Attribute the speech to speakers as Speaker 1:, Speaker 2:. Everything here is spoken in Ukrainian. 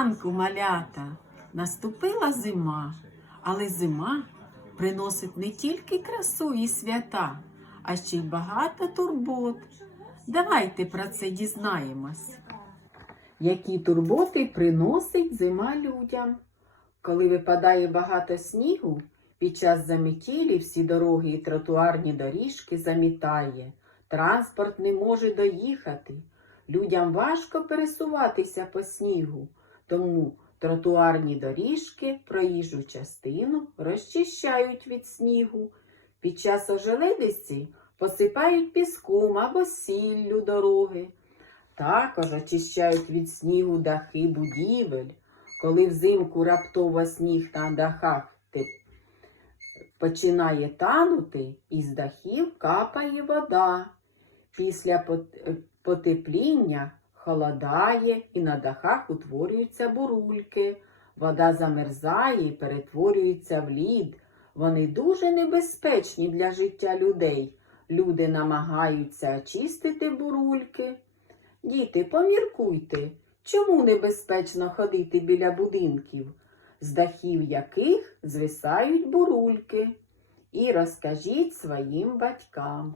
Speaker 1: Ранку, малята. Наступила зима, але зима приносить не тільки красу і свята, а ще й багато турбот. Давайте про це дізнаємось. Які турботи приносить зима людям? Коли випадає багато снігу, під час заметілі всі дороги і тротуарні доріжки замітає. Транспорт не може доїхати. Людям важко пересуватися по снігу, тому тротуарні доріжки проїжджу частину розчищають від снігу. Під час ожеледиці посипають піском або сіллю дороги. Також очищають від снігу дахи будівель. Коли взимку раптово сніг на дахах починає танути, із дахів капає вода. Після е, потепління холодає і на дахах утворюються бурульки. Вода замерзає і перетворюється в лід. Вони дуже небезпечні для життя людей. Люди намагаються очистити бурульки. Діти, поміркуйте, чому небезпечно ходити біля будинків, з дахів яких звисають бурульки, і розкажіть своїм батькам.